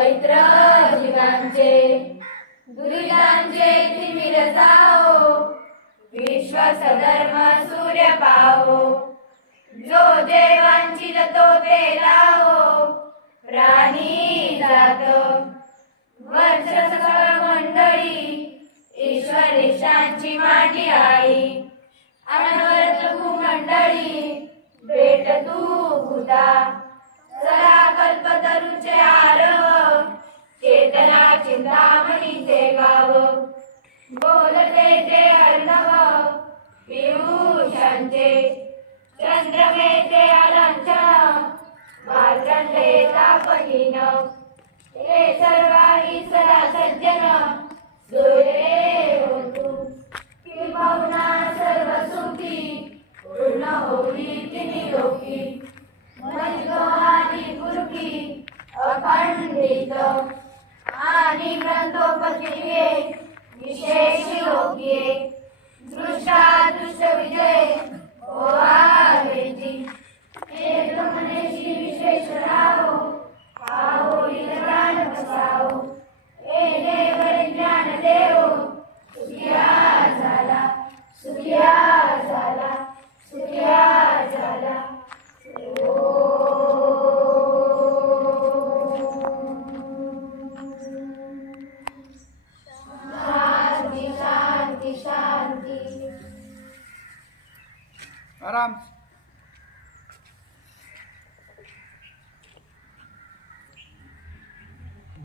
मैत्र जीवांचे दुरितांचे तिमिर जाओ, विश्व सधर्म सूर्य पाहो, जो देवांची तो ते लावो, प्राणी जात वर्ष सकळ मंडळी ईश्वरेशांची मांडी आई, अनवरत भूमंडळी भेट तू भूता, चला कल्पतरूचे आरव, चेतना चिंतामणीचे गाव, बोलते ते अर्णव पियुषांचे, चंद्रमेचे अलंचन वाचंडे तापहीन, हे सर्वाही सदा सज्जन सोयरे होतु, किंबहुना सर्व सुखी पूर्ण होई तिनी लोकी, मनितो आणि पुरकी अखंडित आणि ग्रंथोपजीवे विशेष योग्ये, दृष्टादृष्ट विजय ओवावेची, एक मनेशी विशेष राहो, पाहो इतरान बसावो, हे देव ज्ञान देवो, सुखिया झाला, सुखिया झाला, सुखिया झाला. शांती शांती शांती. आराम.